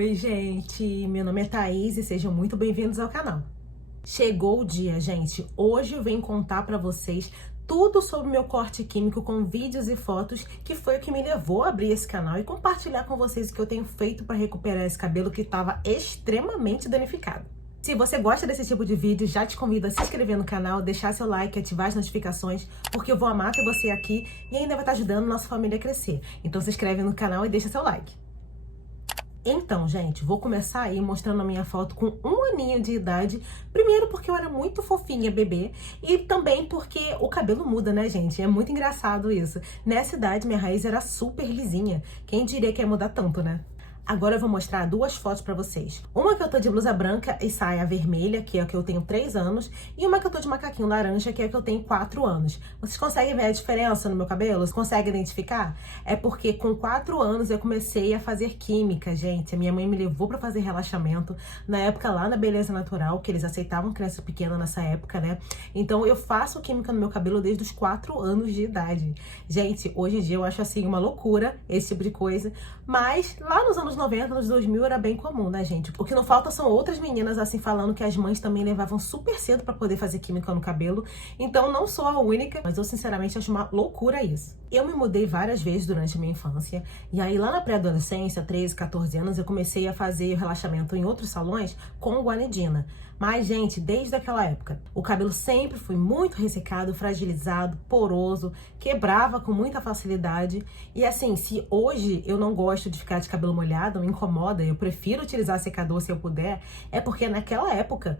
Oi, gente! Meu nome é Thaís e sejam muito bem-vindos ao canal. Chegou o dia, gente. Hoje eu venho contar pra vocês tudo sobre o meu corte químico com vídeos e fotos, que foi o que me levou a abrir esse canal e compartilhar com vocês o que eu tenho feito para recuperar esse cabelo que estava extremamente danificado. Se você gosta desse tipo de vídeo, já te convido a se inscrever no canal, deixar seu like, ativar as notificações, porque eu vou amar ter você aqui e ainda vai estar ajudando nossa família a crescer. Então se inscreve no canal e deixa seu like. Então, gente, vou começar aí mostrando a minha foto com 1 aninho de idade. Primeiro porque eu era muito fofinha, bebê. E também porque o cabelo muda, né, gente? É muito engraçado isso. Nessa idade, minha raiz era super lisinha. Quem diria que ia mudar tanto, né? Agora eu vou mostrar 2 fotos pra vocês. Uma que eu tô de blusa branca e saia vermelha, que é a que eu tenho 3 anos. E uma que eu tô de macaquinho laranja, que é a que eu tenho 4 anos. Vocês conseguem ver a diferença no meu cabelo? Vocês conseguem identificar? É porque com 4 anos eu comecei a fazer química, gente. A minha mãe me levou pra fazer relaxamento. Na época lá na Beleza Natural, que eles aceitavam criança pequena nessa época, né? Então eu faço química no meu cabelo desde os 4 anos de idade. Gente, hoje em dia eu acho assim uma loucura esse tipo de coisa. Mas lá nos anos 90, nos 2000 era bem comum, né, gente? O que não falta são outras meninas assim falando que as mães também levavam super cedo pra poder fazer química no cabelo. Então não sou a única, mas eu sinceramente acho uma loucura isso. Eu me mudei várias vezes durante a minha infância. E aí lá na pré-adolescência, 13, 14 anos, eu comecei a fazer relaxamento em outros salões com guanidina. Mas, gente, desde aquela época, o cabelo sempre foi muito ressecado, fragilizado, poroso, quebrava com muita facilidade. E assim, se hoje eu não gosto de ficar de cabelo molhado, me incomoda, eu prefiro utilizar secador se eu puder, é porque naquela época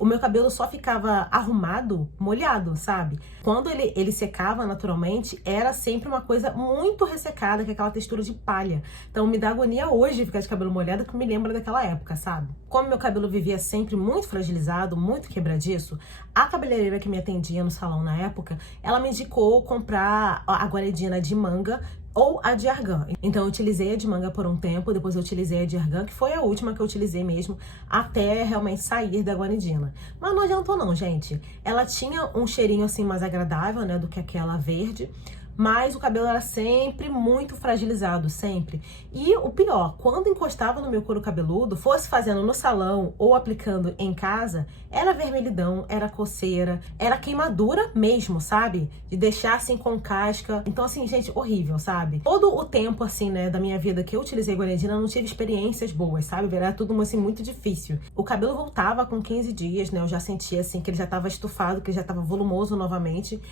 o meu cabelo só ficava arrumado, molhado, sabe? Quando ele secava naturalmente, era sempre uma coisa muito ressecada, com aquela textura de palha. Então me dá agonia hoje ficar de cabelo molhado, que me lembra daquela época, sabe? Como meu cabelo vivia sempre muito fragilizado, muito quebradiço, a cabeleireira que me atendia no salão na época, ela me indicou comprar a guaridina de manga ou a de argan. Então eu utilizei a de manga por um tempo, depois eu utilizei a de argan, que foi a última que eu utilizei mesmo, até realmente sair da guaridina. Mas não adiantou não, gente. Ela tinha um cheirinho assim mais agradável, né, do que aquela verde, mas o cabelo era sempre muito fragilizado, sempre. E o pior, quando encostava no meu couro cabeludo, fosse fazendo no salão ou aplicando em casa, era vermelhidão, era coceira, era queimadura mesmo, sabe? De deixar assim com casca. Então assim, gente, horrível, sabe? Todo o tempo assim, né, da minha vida que eu utilizei guaridina, eu não tive experiências boas, sabe? Era tudo assim muito difícil. O cabelo voltava com 15 dias, né? Eu já sentia assim que ele já estava estufado, que ele já estava volumoso novamente.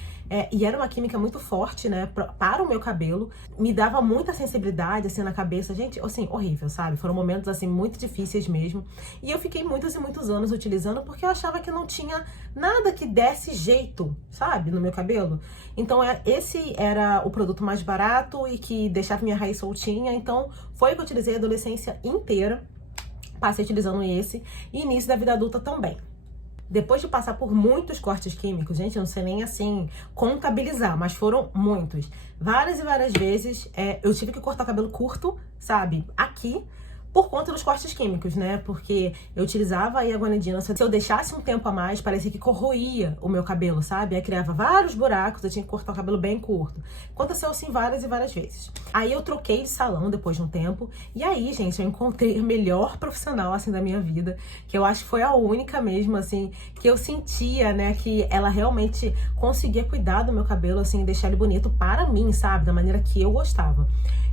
E era uma química muito forte, né, para o meu cabelo, me dava muita sensibilidade, assim, na cabeça, gente, assim, horrível, sabe? Foram momentos, assim, muito difíceis mesmo, e eu fiquei muitos e muitos anos utilizando, porque eu achava que não tinha nada que desse jeito, sabe, no meu cabelo. Então, esse era o produto mais barato e que deixava minha raiz soltinha, então foi o que eu utilizei a adolescência inteira, passei utilizando esse, e início da vida adulta também. Depois de passar por muitos cortes químicos, gente, eu não sei nem assim contabilizar, mas foram muitos. Várias e várias vezes eu tive que cortar o cabelo curto, sabe, aqui, por conta dos cortes químicos, né? Porque eu utilizava aí a guanidina, se eu deixasse um tempo a mais, parecia que corroía o meu cabelo, sabe? Aí criava vários buracos, eu tinha que cortar o cabelo bem curto. Aconteceu assim várias e várias vezes. Aí eu troquei de salão depois de um tempo, e aí, gente, eu encontrei a melhor profissional, assim, da minha vida, que eu acho que foi a única mesmo, assim, que eu sentia, né, que ela realmente conseguia cuidar do meu cabelo, assim, deixar ele bonito para mim, sabe? Da maneira que eu gostava.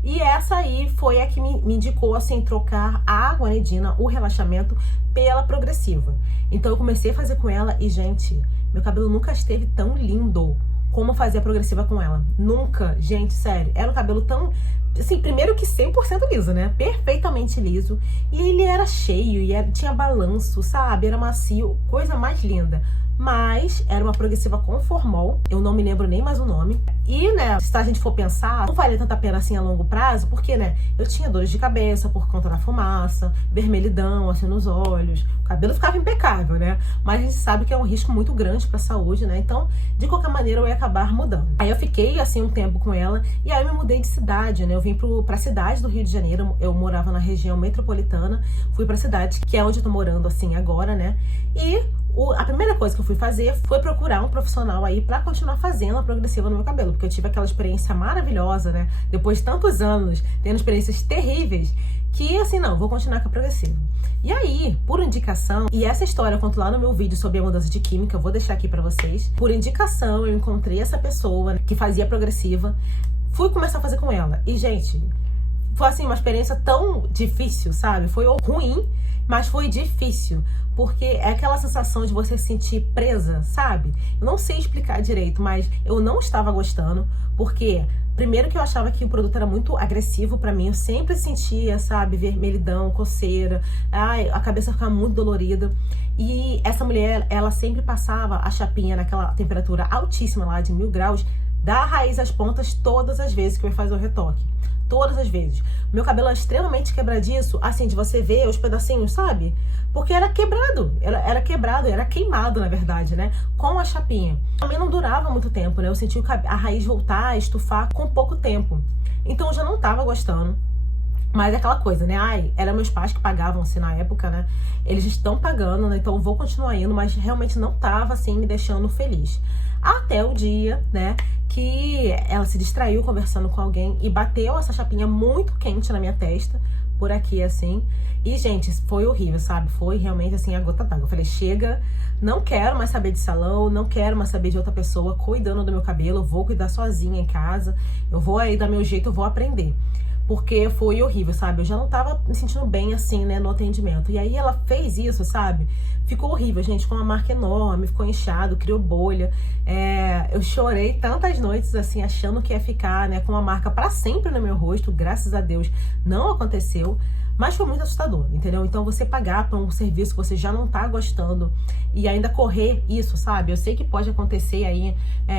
E essa aí foi a que me indicou, assim, trocar a guanidina, o relaxamento, pela progressiva. Então eu comecei a fazer com ela e, gente, meu cabelo nunca esteve tão lindo como fazer a progressiva com ela. Nunca, gente, sério. Era um cabelo tão, assim, primeiro que 100% liso, né? Perfeitamente liso. E ele era cheio, e tinha balanço, sabe? Era macio, coisa mais linda. Mas era uma progressiva com formol, eu não me lembro nem mais o nome. E, né, se a gente for pensar, não valia tanta pena assim a longo prazo, porque, né, eu tinha dores de cabeça por conta da fumaça, vermelhidão, assim, nos olhos. O cabelo ficava impecável, né? Mas a gente sabe que é um risco muito grande pra saúde, né? Então, de qualquer maneira, eu ia acabar mudando. Aí eu fiquei, assim, um tempo com ela, e aí eu me mudei de cidade, né? Eu vim pra cidade do Rio de Janeiro, eu morava na região metropolitana, fui pra cidade, que é onde eu tô morando, assim, agora, né? E a primeira coisa que eu fui fazer foi procurar um profissional aí pra continuar fazendo a progressiva no meu cabelo, porque eu tive aquela experiência maravilhosa, né? Depois de tantos anos, tendo experiências terríveis, que assim, não, vou continuar com a progressiva. E aí, por indicação, e essa história eu conto lá no meu vídeo sobre a mudança de química, eu vou deixar aqui pra vocês. Por indicação, eu encontrei essa pessoa que fazia progressiva, fui começar a fazer com ela. E, gente, foi assim, uma experiência tão difícil, sabe? Foi ruim, mas foi difícil. Porque é aquela sensação de você se sentir presa, sabe? Eu não sei explicar direito, mas eu não estava gostando, porque primeiro que eu achava que o produto era muito agressivo pra mim, eu sempre sentia, sabe, vermelhidão, coceira, ai, a cabeça ficava muito dolorida. E essa mulher, ela sempre passava a chapinha naquela temperatura altíssima lá de 1000 graus, da raiz às pontas, todas as vezes que eu ia fazer o retoque. Todas as vezes. Meu cabelo é extremamente quebradiço, assim, de você ver os pedacinhos, sabe? Porque era quebrado, era quebrado, era queimado, na verdade, né? Com a chapinha. Também não durava muito tempo, né? Eu senti a raiz voltar a estufar com pouco tempo. Então eu já não tava gostando. Mas é aquela coisa, né? Ai, eram meus pais que pagavam, assim, na época, né? Eles estão pagando, né? Então eu vou continuar indo, mas realmente não tava, assim, me deixando feliz. Até o dia, né, que ela se distraiu conversando com alguém e bateu essa chapinha muito quente na minha testa, por aqui, assim. E, gente, foi horrível, sabe? Foi realmente, assim, a gota d'água. Eu falei, chega, não quero mais saber de salão, não quero mais saber de outra pessoa cuidando do meu cabelo, eu vou cuidar sozinha em casa, eu vou aí dar meu jeito, eu vou aprender. Porque foi horrível, sabe? Eu já não tava me sentindo bem, assim, né, no atendimento. E aí ela fez isso, sabe? Ficou horrível, gente, com uma marca enorme, ficou inchado, criou bolha. Eu chorei tantas noites, assim, achando que ia ficar, né, com uma marca pra sempre no meu rosto. Graças a Deus não aconteceu. Mas foi muito assustador, entendeu? Então você pagar por um serviço que você já não tá gostando e ainda correr isso, sabe? Eu sei que pode acontecer aí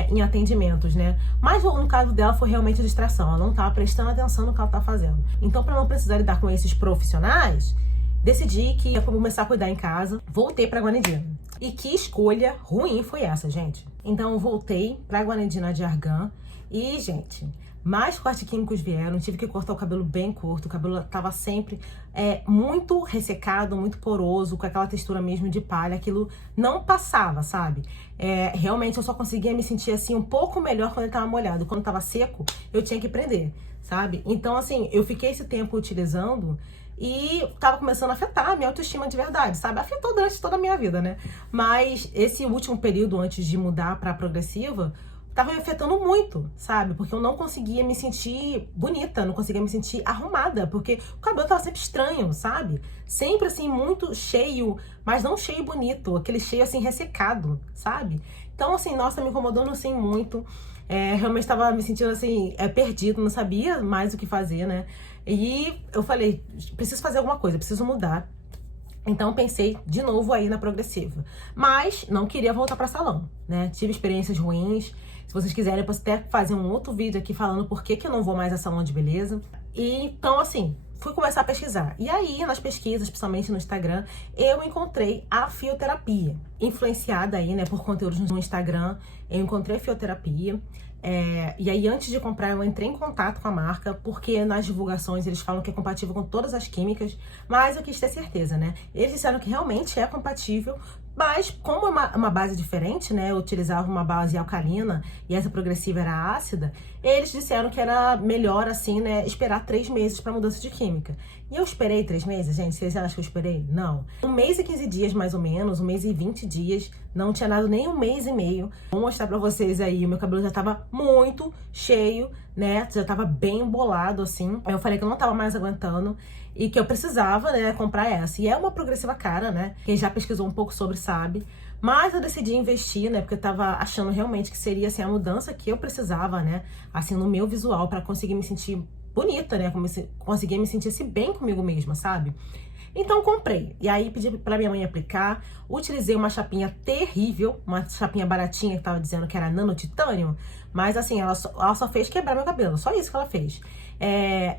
em atendimentos, né? Mas no caso dela foi realmente distração. Ela não tava prestando atenção no que ela tá fazendo. Então, pra não precisar lidar com esses profissionais, decidi que ia começar a cuidar em casa. Voltei pra Guanidina. E que escolha ruim foi essa, gente? Então, eu voltei pra Guanidina de Argan. E, gente, mais cortes químicos vieram, tive que cortar o cabelo bem curto, o cabelo tava sempre muito ressecado, muito poroso, com aquela textura mesmo de palha, aquilo não passava, sabe? Realmente eu só conseguia me sentir assim um pouco melhor quando ele tava molhado, quando tava seco eu tinha que prender, sabe? Então assim, eu fiquei esse tempo utilizando e tava começando a afetar a minha autoestima de verdade, sabe? Afetou durante toda a minha vida, né? Mas esse último período antes de mudar pra progressiva, tava me afetando muito, sabe? Porque eu não conseguia me sentir bonita, não conseguia me sentir arrumada, porque o cabelo tava sempre estranho, sabe? Sempre assim, muito cheio, mas não cheio bonito, aquele cheio assim, ressecado, sabe? Então assim, nossa, me incomodando assim muito. Realmente tava me sentindo assim, perdido, não sabia mais o que fazer, né? E eu falei, preciso fazer alguma coisa, preciso mudar. Então pensei de novo aí na progressiva. Mas não queria voltar para salão, né? Tive experiências ruins. Se vocês quiserem, eu posso até fazer um outro vídeo aqui falando por que eu não vou mais a salão de beleza. E então, assim, fui começar a pesquisar. E aí, nas pesquisas, principalmente no Instagram, eu encontrei a fioterapia. Influenciada aí, né, por conteúdos no Instagram, eu encontrei a fioterapia. E aí, antes de comprar, eu entrei em contato com a marca, porque nas divulgações eles falam que é compatível com todas as químicas, mas eu quis ter certeza, né? Eles disseram que realmente é compatível, mas como é uma base diferente, né? Eu utilizava uma base alcalina e essa progressiva era ácida, eles disseram que era melhor, assim, né, esperar 3 meses para mudança de química. E eu esperei 3 meses, gente. Vocês acham que eu esperei? Não. 1 mês e 15 dias, mais ou menos, 1 mês e 20 dias. Não tinha dado nem 1 mês e meio. Vou mostrar pra vocês aí. O meu cabelo já tava muito cheio, né? Já tava bem embolado, assim. Aí eu falei que eu não tava mais aguentando e que eu precisava, né, comprar essa. E é uma progressiva cara, né? Quem já pesquisou um pouco sobre sabe. Mas eu decidi investir, né? Porque eu tava achando realmente que seria, assim, a mudança que eu precisava, né? Assim, no meu visual, pra conseguir me sentir bonita, né? Conseguir me sentir bem comigo mesma, sabe? Então comprei. E aí pedi pra minha mãe aplicar. Utilizei uma chapinha terrível, uma chapinha baratinha que tava dizendo que era nanotitânio. Mas assim, ela só fez quebrar meu cabelo. Só isso que ela fez.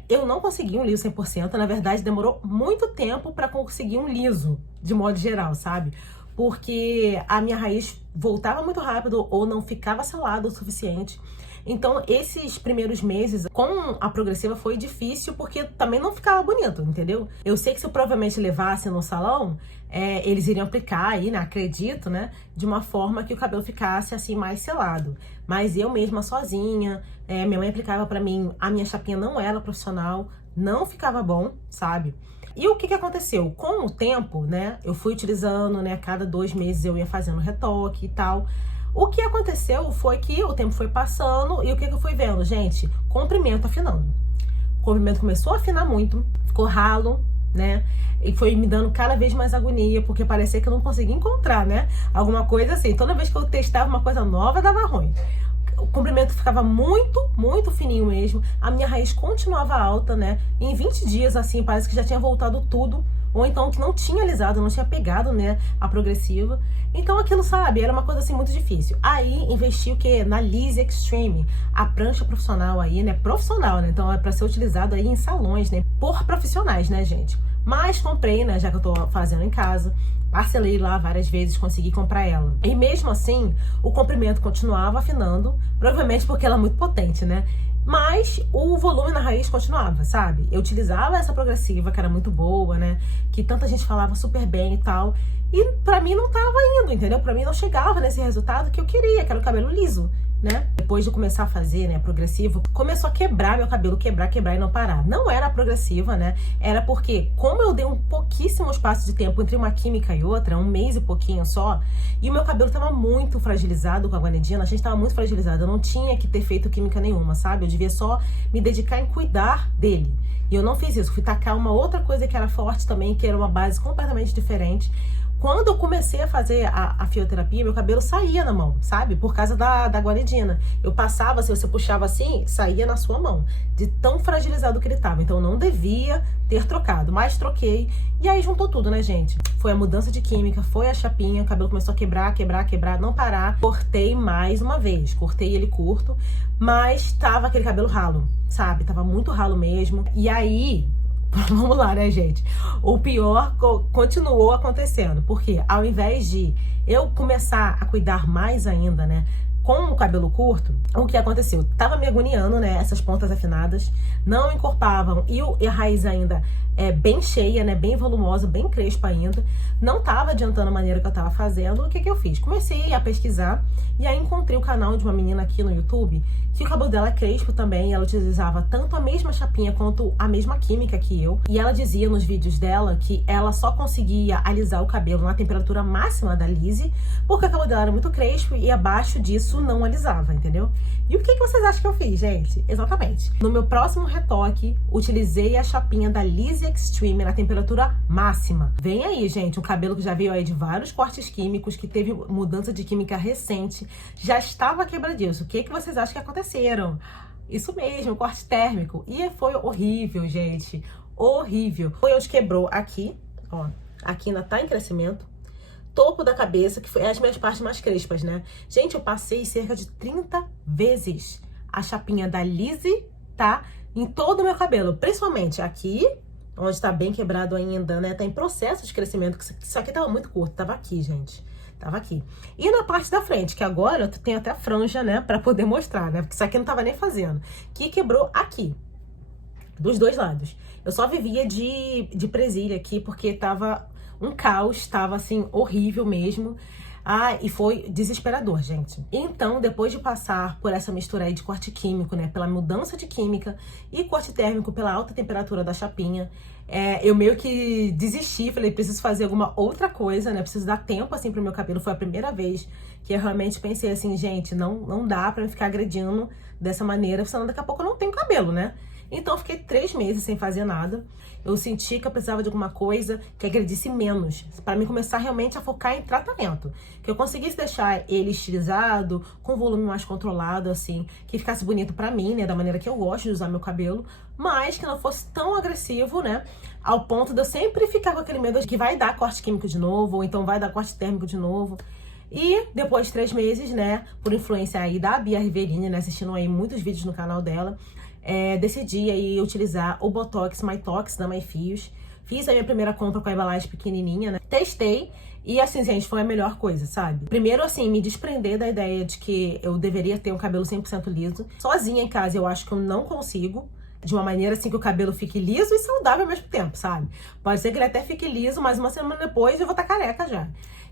Eu não consegui um liso 100%. Na verdade, demorou muito tempo pra conseguir um liso, de modo geral, sabe? Porque a minha raiz voltava muito rápido ou não ficava selada o suficiente. Então, esses primeiros meses com a progressiva foi difícil porque também não ficava bonito, entendeu? Eu sei que se eu provavelmente levasse no salão, eles iriam aplicar aí, né, acredito, né, de uma forma que o cabelo ficasse assim mais selado. Mas eu mesma sozinha, minha mãe aplicava pra mim, a minha chapinha não era profissional, não ficava bom, sabe? E o que aconteceu? Com o tempo, né, eu fui utilizando, né, a cada 2 meses eu ia fazendo retoque e tal. O que aconteceu foi que o tempo foi passando e o que eu fui vendo? Gente, comprimento afinando. O comprimento começou a afinar muito, ficou ralo, né? E foi me dando cada vez mais agonia, porque parecia que eu não conseguia encontrar, né? Alguma coisa assim. Toda vez que eu testava uma coisa nova, dava ruim. O comprimento ficava muito, muito fininho mesmo. A minha raiz continuava alta, né? Em 20 dias, assim, parece que já tinha voltado tudo. Ou então que não tinha alisado, não tinha pegado, né, a progressiva. Então aquilo, sabe, era uma coisa assim muito difícil. Aí investi o quê? Na Lise Extreme, a prancha profissional aí, né? Profissional, né? Então é para ser utilizado aí em salões, né? Por profissionais, né, gente? Mas comprei, né, já que eu tô fazendo em casa. Parcelei lá várias vezes, consegui comprar ela. E mesmo assim, o comprimento continuava afinando, provavelmente porque ela é muito potente, né? Mas o volume na raiz continuava, sabe? Eu utilizava essa progressiva, que era muito boa, né? Que tanta gente falava super bem e tal. E pra mim não tava indo, entendeu? Pra mim não chegava nesse resultado que eu queria, que era o cabelo liso, né? Depois de começar a fazer, né, progressivo, começou a quebrar meu cabelo, quebrar e não parar. Não era a progressiva, né? Era porque, como eu dei um pouquíssimo espaço de tempo entre uma química e outra, 1 mês e pouquinho só, e o meu cabelo tava muito fragilizado com a guanidina, a gente tava muito fragilizado, eu não tinha que ter feito química nenhuma, sabe? Eu devia só me dedicar em cuidar dele. E eu não fiz isso, fui tacar uma outra coisa que era forte também, que era uma base completamente diferente. Quando eu comecei a fazer a fioterapia, meu cabelo saía na mão, sabe? Por causa da guanidina. Eu passava, se você puxava assim, saía na sua mão. De tão fragilizado que ele tava. Então, eu não devia ter trocado. Mas troquei. E aí, juntou tudo, né, gente? Foi a mudança de química, foi a chapinha. O cabelo começou a quebrar, não parar. Cortei mais uma vez. Cortei ele curto. Mas tava aquele cabelo ralo, sabe? Tava muito ralo mesmo. E aí... Vamos lá, né, gente? O pior continuou acontecendo, porque ao invés de eu começar a cuidar mais ainda, né, com o cabelo curto, o que aconteceu? Tava me agoniando, né, essas pontas afinadas, não encorpavam, e a raiz ainda é bem cheia, né, bem volumosa, bem crespa ainda, não tava adiantando a maneira que eu tava fazendo. O que eu fiz? Comecei a pesquisar, e aí encontrei o canal de uma menina aqui no YouTube, que o cabelo dela é crespo também, ela utilizava tanto a mesma chapinha quanto a mesma química que eu, e ela dizia nos vídeos dela que ela só conseguia alisar o cabelo na temperatura máxima da Lise, porque o cabelo dela era muito crespo e abaixo disso não alisava, entendeu? E o que vocês acham que eu fiz, gente? Exatamente. No meu próximo retoque, utilizei a chapinha da Lise Extreme na temperatura máxima. Vem aí, gente, um cabelo que já veio aí de vários cortes químicos, que teve mudança de química recente, já estava quebradiço. O que vocês acham que aconteceram? Isso mesmo, corte térmico. E foi horrível, gente. Horrível. Foi onde quebrou aqui, ó. Aqui ainda tá em crescimento. Topo da cabeça, que foi as minhas partes mais crespas, né? Gente, eu passei cerca de 30 vezes a chapinha da Lise, tá? Em todo o meu cabelo. Principalmente aqui, onde tá bem quebrado ainda, né? Tá em processo de crescimento. Isso aqui tava muito curto. Tava aqui, gente. Tava aqui. E na parte da frente, que agora eu tenho até a franja, né? Pra poder mostrar, né? Porque isso aqui eu não tava nem fazendo. Que quebrou aqui. Dos dois lados. Eu só vivia de presilha aqui, porque tava um caos, tava assim, horrível mesmo. Ah, e foi desesperador, gente. Então, depois de passar por essa mistura aí de corte químico, né? Pela mudança de química e corte térmico pela alta temperatura da chapinha, eu meio que desisti, falei, preciso fazer alguma outra coisa, né? Preciso dar tempo, assim, pro meu cabelo. Foi a primeira vez que eu realmente pensei assim, gente, não dá pra eu ficar agredindo dessa maneira, senão daqui a pouco eu não tenho cabelo, né? Então, eu fiquei 3 meses sem fazer nada. Eu senti que eu precisava de alguma coisa que agredisse menos, para mim começar realmente a focar em tratamento. Que eu conseguisse deixar ele estilizado, com volume mais controlado, assim, que ficasse bonito pra mim, né, da maneira que eu gosto de usar meu cabelo, mas que não fosse tão agressivo, né, ao ponto de eu sempre ficar com aquele medo de que vai dar corte químico de novo, ou então vai dar corte térmico de novo. E depois de 3 meses, né, por influência aí da Bia Riverini, né, assistindo aí muitos vídeos no canal dela, decidi aí utilizar o Botox MyTox da MyFios. Fiz a minha primeira compra com a embalagem pequenininha, né? Testei e assim, gente, foi a melhor coisa, sabe? Primeiro, assim, me desprender da ideia de que eu deveria ter um cabelo 100% liso. Sozinha em casa, eu acho que eu não consigo. de uma maneira assim que o cabelo fique liso e saudável ao mesmo tempo, sabe? Pode ser que ele até fique liso, mas uma semana depois eu vou estar careca já.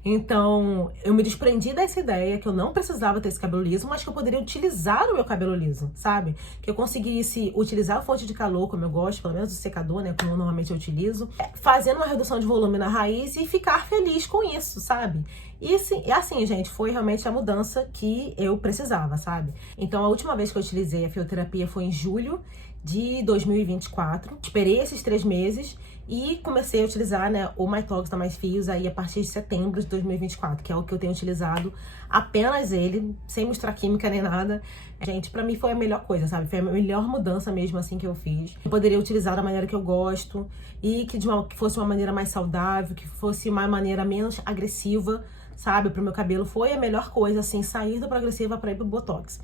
Então, eu me desprendi dessa ideia que eu não precisava ter esse cabelo liso, mas que eu poderia utilizar o meu cabelo liso, sabe? Que eu conseguisse utilizar a fonte de calor, como eu gosto, pelo menos o secador, né? Como normalmente eu utilizo, fazendo uma redução de volume na raiz e ficar feliz com isso, sabe? E assim, gente, foi realmente a mudança que eu precisava, sabe? Então, a última vez que eu utilizei a fioterapia foi em julho de 2024. Esperei esses 3 meses e comecei a utilizar, né, o MyTox da Mais Fios aí a partir de setembro de 2024, que é o que eu tenho utilizado, apenas ele, sem misturar química nem nada. Gente, pra mim foi a melhor coisa, sabe? Foi a melhor mudança mesmo assim que eu fiz. Eu poderia utilizar da maneira que eu gosto e que fosse uma maneira mais saudável, que fosse uma maneira menos agressiva, sabe, pro meu cabelo. Foi a melhor coisa, assim, sair do progressiva pra ir pro Botox.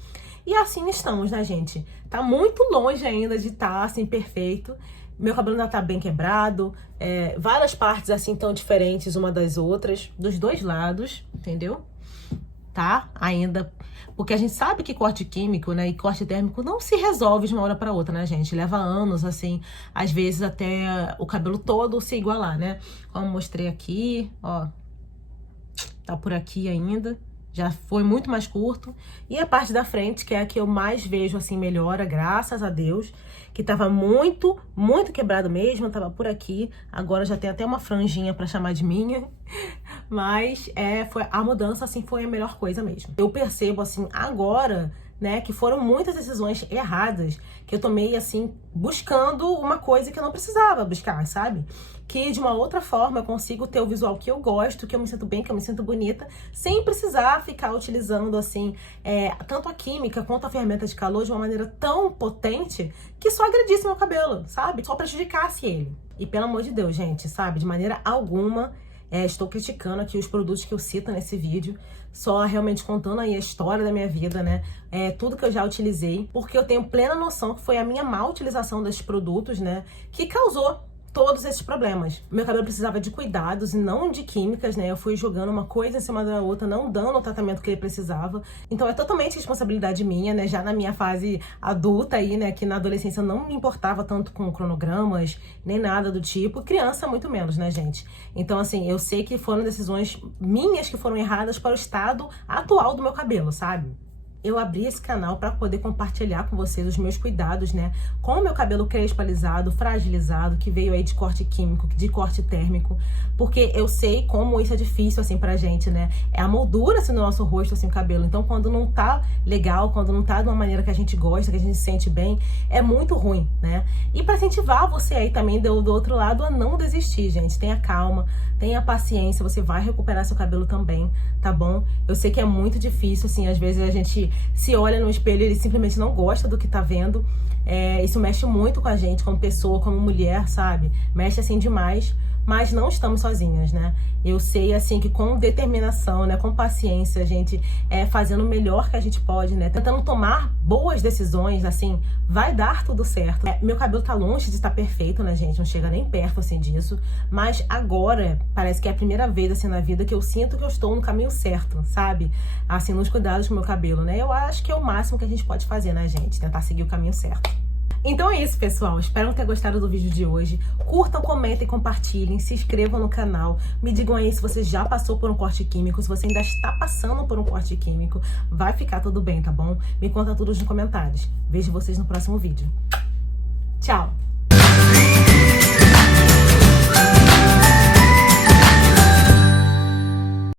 E assim estamos, né, gente? Tá muito longe ainda de estar, assim, perfeito. Meu cabelo ainda tá bem quebrado. Várias partes, assim, tão diferentes uma das outras. Dos dois lados, entendeu? Tá? Ainda... Porque a gente sabe que corte químico, né, e corte térmico não se resolve de uma hora pra outra, né, gente? Leva anos, assim, às vezes até o cabelo todo se igualar, né? Como eu mostrei aqui, ó. Tá por aqui ainda. Já foi muito mais curto. E a parte da frente, que é a que eu mais vejo, assim, melhora, graças a Deus. Que tava muito, muito quebrado mesmo. Tava por aqui. Agora já tem até uma franjinha pra chamar de minha. Mas a mudança, assim, foi a melhor coisa mesmo. Eu percebo, assim, agora, né, que foram muitas decisões erradas que eu tomei, assim, buscando uma coisa que eu não precisava buscar, sabe? Que de uma outra forma eu consigo ter o visual que eu gosto, que eu me sinto bem, que eu me sinto bonita, sem precisar ficar utilizando, assim, tanto a química quanto a ferramenta de calor de uma maneira tão potente que só agredisse meu cabelo, sabe? Só prejudicasse ele. E pelo amor de Deus, gente, sabe? De maneira alguma... estou criticando aqui os produtos que eu cito nesse vídeo, só realmente contando aí a história da minha vida, né? Tudo que eu já utilizei, porque eu tenho plena noção que foi a minha má utilização desses produtos, né, que causou todos esses problemas. Meu cabelo precisava de cuidados e não de químicas, né? Eu fui jogando uma coisa em cima da outra, não dando o tratamento que ele precisava. Então é totalmente responsabilidade minha, né? Já na minha fase adulta aí, né? Que na adolescência eu não me importava tanto com cronogramas, nem nada do tipo. Criança, muito menos, né, gente? Então, assim, eu sei que foram decisões minhas que foram erradas para o estado atual do meu cabelo, sabe? Eu abri esse canal para poder compartilhar com vocês os meus cuidados, né? Com o meu cabelo crespalizado, fragilizado, que veio aí de corte químico, de corte térmico. Porque eu sei como isso é difícil, assim, pra gente, né? É a moldura, assim, no nosso rosto, assim, o cabelo. Então, quando não tá legal, quando não tá de uma maneira que a gente gosta, que a gente se sente bem, é muito ruim, né? E pra incentivar você aí também do outro lado a não desistir, gente. Tenha calma, tenha paciência, você vai recuperar seu cabelo também, tá bom? Eu sei que é muito difícil, assim, às vezes a gente se olha no espelho e ele simplesmente não gosta do que tá vendo. Isso mexe muito com a gente, como pessoa, como mulher, sabe? Mexe assim demais, mas não estamos sozinhas, né? Eu sei, assim, que com determinação, né, com paciência, a gente fazendo o melhor que a gente pode, né? Tentando tomar boas decisões, assim, vai dar tudo certo. Meu cabelo tá longe de estar perfeito, né, gente? Não chega nem perto, assim, disso. Mas agora, parece que é a primeira vez, assim, na vida que eu sinto que eu estou no caminho certo, sabe? Assim, nos cuidados com o meu cabelo, né? Eu acho que é o máximo que a gente pode fazer, né, gente? Tentar seguir o caminho certo. Então é isso, pessoal. Espero ter gostado do vídeo de hoje. Curtam, comentem, compartilhem, se inscrevam no canal. Me digam aí se você já passou por um corte químico, se você ainda está passando por um corte químico. Vai ficar tudo bem, tá bom? Me conta tudo nos comentários. Vejo vocês no próximo vídeo. Tchau!